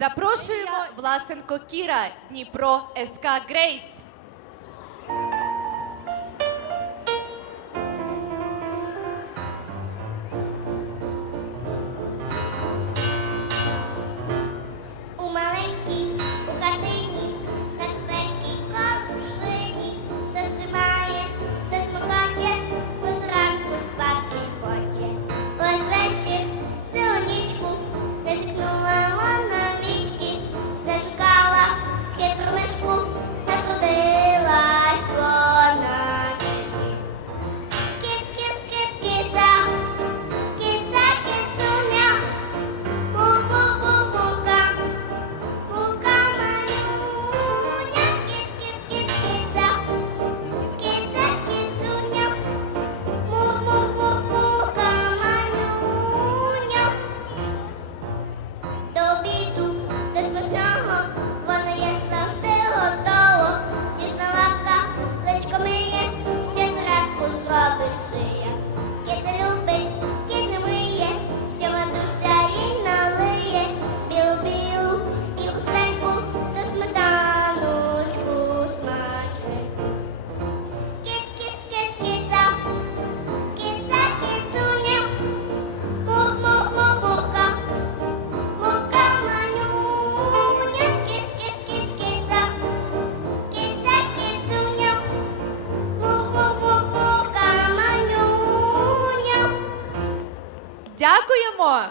Запрошуємо Власенко Кіра, Дніпро СК Грейс. Дякуємо!